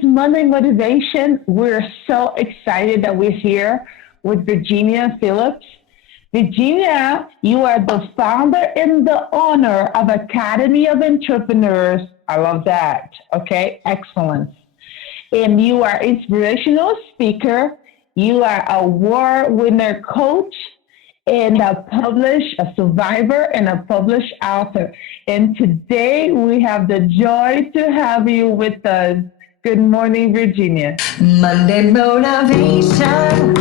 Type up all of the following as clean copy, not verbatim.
is Monday Motivation. We're so excited that we're here with Virginia Phillips. Virginia, you are the founder and the owner of Academy of Entrepreneurs. I love that. Okay, excellent. And you are inspirational speaker. You are a award winner coach and a survivor and a published author. And today we have the joy to have you with us. Good morning, Virginia. Monday motivation.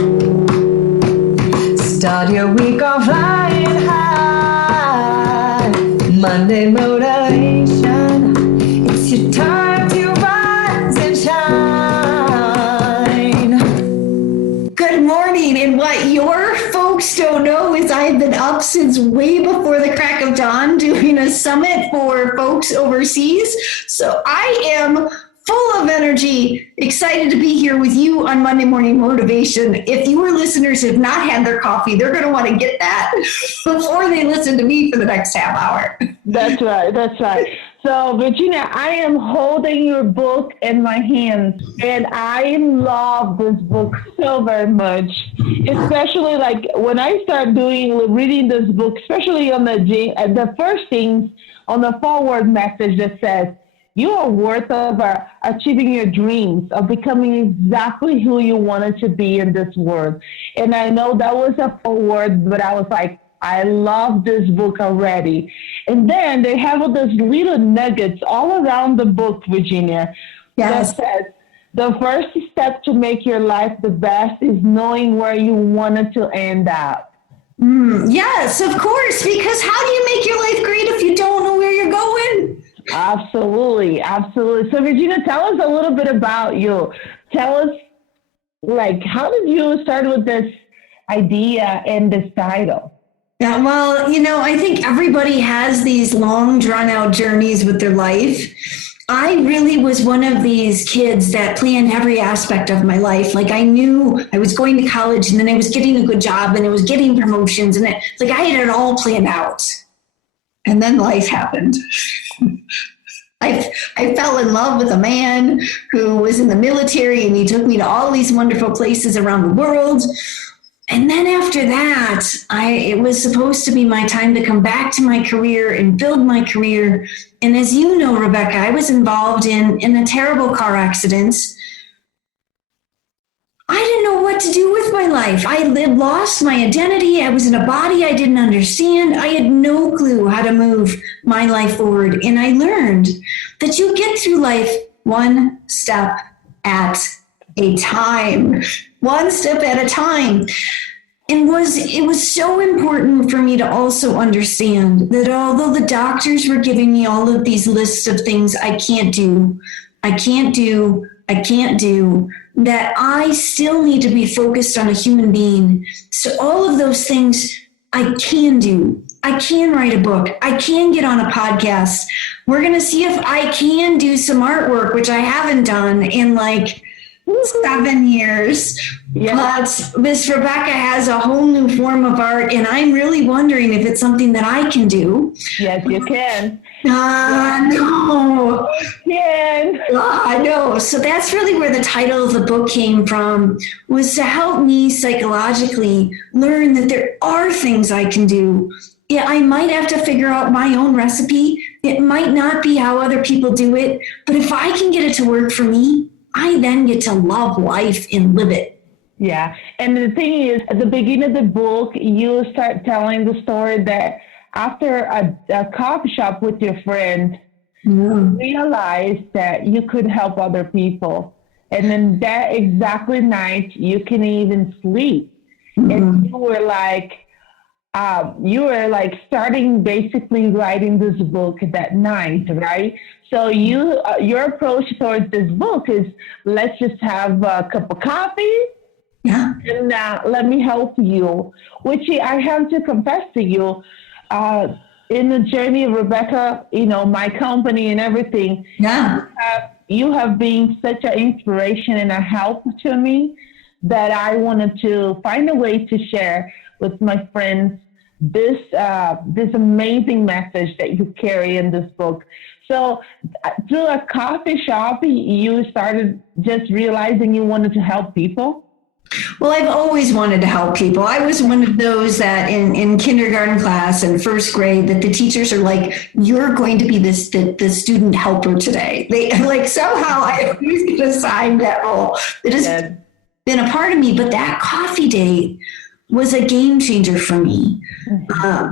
Start your week off flying high. Monday motivation. It's your time to rise and shine. Good morning. And what your folks don't know is I've been up since way before the crack of dawn doing a summit for folks overseas. So I am full of energy, excited to be here with you on Monday Morning Motivation. If your listeners have not had their coffee, they're going to want to get that before they listen to me for the next half hour. That's right. That's right. So, Virginia, I am holding your book in my hands, and I love this book so very much, especially like when I start reading this book, especially on the first things on the forward message that says, you are worth of achieving your dreams, of becoming exactly who you wanted to be in this world. And I know that was a forward, but I was like, I love this book already. And then they have all those little nuggets all around the book, Virginia, yes, that says, the first step to make your life the best is knowing where you wanted to end up. Yes, of course, because how do you make your life great if you don't know where you're going? Absolutely, absolutely. So, Virginia, tell us a little bit about you. Tell us, how did you start with this idea and this title? Yeah, well, I think everybody has these long, drawn-out journeys with their life. I really was one of these kids that planned every aspect of my life. Like, I knew I was going to college, and then I was getting a good job, and I was getting promotions, and I had it all planned out. And then life happened. I fell in love with a man who was in the military, and he took me to all these wonderful places around the world. And then after that, it was supposed to be my time to come back to my career and build my career. And as you know, Rebecca, I was involved in a terrible car accident. I didn't know what to do with my life. I lost my identity. I was in a body I didn't understand. I had no clue how to move my life forward. And I learned that you get through life one step at a time. One step at a time. It was so important for me to also understand that although the doctors were giving me all of these lists of things I can't do, that I still need to be focused on a human being. So all of those things I can do. I can write a book. I can get on a podcast. We're going to see if I can do some artwork, which I haven't done in 7 years. Yeah. But Miss Rebecca has a whole new form of art, and I'm really wondering if it's something that I can do. Yes, you can. No. You can. I know. So that's really where the title of the book came from, was to help me psychologically learn that there are things I can do. Yeah, I might have to figure out my own recipe. It might not be how other people do it, but if I can get it to work for me, I then get to love life and live it. Yeah. And the thing is, at the beginning of the book, you start telling the story that after a coffee shop with your friend, you realized that you could help other people. And then that exactly night, you can even sleep. And you were starting basically writing this book that night, right? So your approach towards this book is, let's just have a cup of coffee, and let me help you. Which I have to confess to you, in the journey of Rebecca, my company and everything. Yeah, you have been such an inspiration and a help to me that I wanted to find a way to share with my friends this amazing message that you carry in this book. So through a coffee shop, you started just realizing you wanted to help people? Well, I've always wanted to help people. I was one of those that in kindergarten class and first grade that the teachers are like, you're going to be the student helper today. They like somehow I always get assigned that role. It has been a part of me, but that coffee date was a game changer for me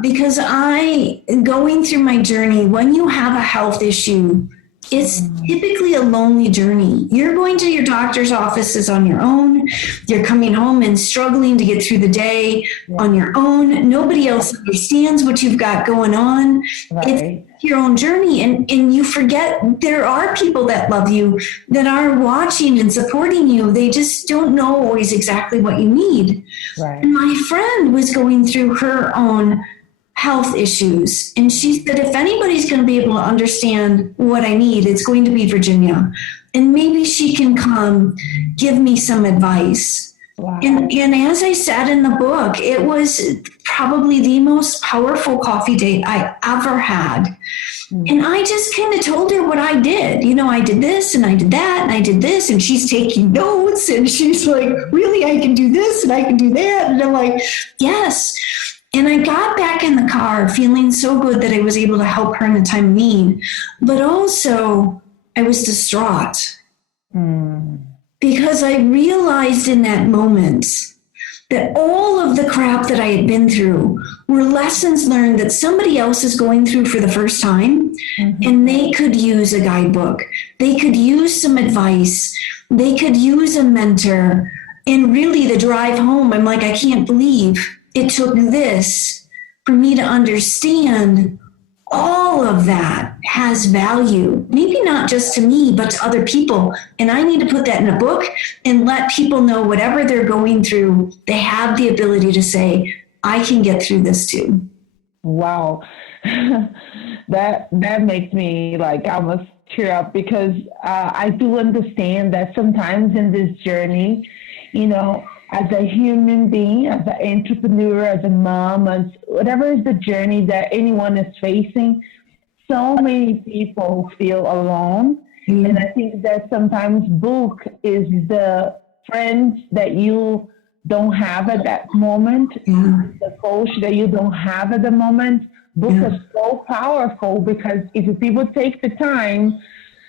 because going through my journey, when you have a health issue, it's typically a lonely journey. You're going to your doctor's offices on your own. You're coming home and struggling to get through the day on your own. Nobody else understands what you've got going on. Right. It's your own journey. And you forget there are people that love you, that are watching and supporting you. They just don't know always exactly what you need. Right. And my friend was going through her own health issues. And she said, if anybody's going to be able to understand what I need, it's going to be Virginia. And maybe she can come give me some advice. Wow. And as I said in the book, it was probably the most powerful coffee date I ever had. And I just kind of told her what I did. You know, I did this and I did that and I did this. And she's taking notes and she's like, really, I can do this and I can do that. And I'm like, yes. And I got back in the car feeling so good that I was able to help her in a time of need. But also, I was distraught because I realized in that moment that all of the crap that I had been through were lessons learned that somebody else is going through for the first time, and they could use a guidebook. They could use some advice. They could use a mentor. And really, the drive home, I'm like, I can't believe it took this for me to understand all of that has value, maybe not just to me, but to other people. And I need to put that in a book and let people know whatever they're going through, they have the ability to say, I can get through this too. Wow. that makes me like almost tear up because I do understand that sometimes in this journey, you know, as a human being, as an entrepreneur, as a mom, as whatever is the journey that anyone is facing, so many people feel alone. And I think that sometimes book is the friend that you don't have at that moment, the coach that you don't have at the moment. Book is so powerful because if people take the time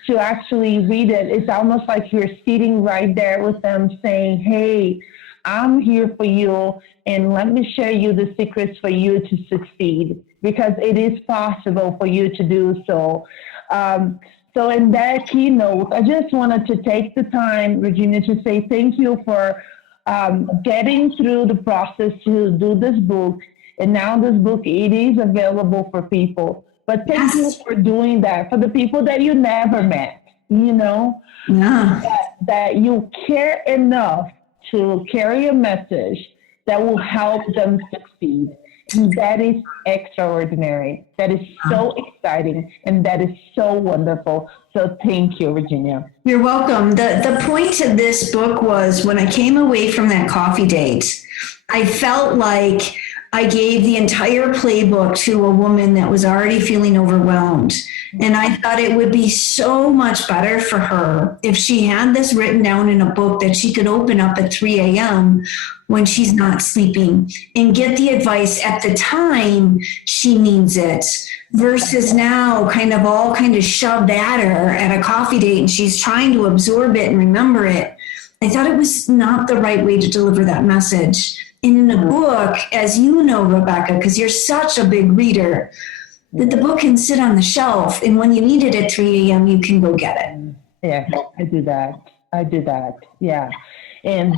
to actually read it, it's almost like you're sitting right there with them saying, hey, I'm here for you, and let me share you the secrets for you to succeed, because it is possible for you to do so. So in that keynote, I just wanted to take the time, Virginia, to say thank you for getting through the process to do this book. And now this book, it is available for people. But thank you for doing that, for the people that you never met, you know, that you care enough to carry a message that will help them succeed. And that is extraordinary. That is so exciting. And that is so wonderful. So thank you, Virginia. You're welcome. The point of this book was when I came away from that coffee date, I felt like I gave the entire playbook to a woman that was already feeling overwhelmed. And I thought it would be so much better for her if she had this written down in a book that she could open up at 3 a.m. when she's not sleeping and get the advice at the time she needs it, versus now kind of shoved at her at a coffee date and she's trying to absorb it and remember it. I thought it was not the right way to deliver that message. And in a book, as you know, Rebecca, because you're such a big reader, that the book can sit on the shelf, and when you need it at 3 a.m., you can go get it. Yeah, I do that. Yeah. And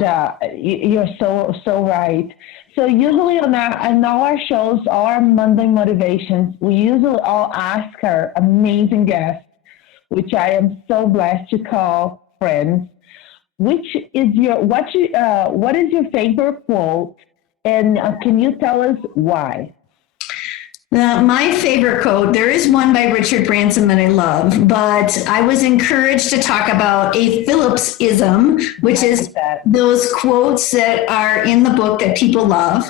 you're so right. So usually on all our shows, all our Monday motivations, we usually all ask our amazing guests, which I am so blessed to call friends, what is your favorite quote, and can you tell us why? My favorite quote, there is one by Richard Branson that I love, but I was encouraged to talk about a Phillips-ism, which is those quotes that are in the book that people love.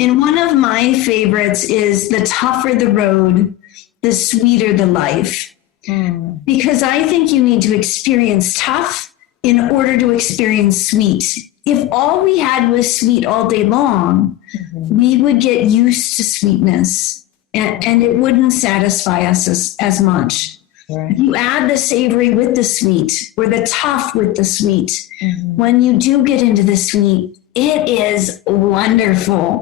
And one of my favorites is, the tougher the road, the sweeter the life. because I think you need to experience tough in order to experience sweet. If all we had was sweet all day long, we would get used to sweetness and it wouldn't satisfy us as much. Right. You add the savory with the sweet or the tough with the sweet. When you do get into the sweet, it is wonderful.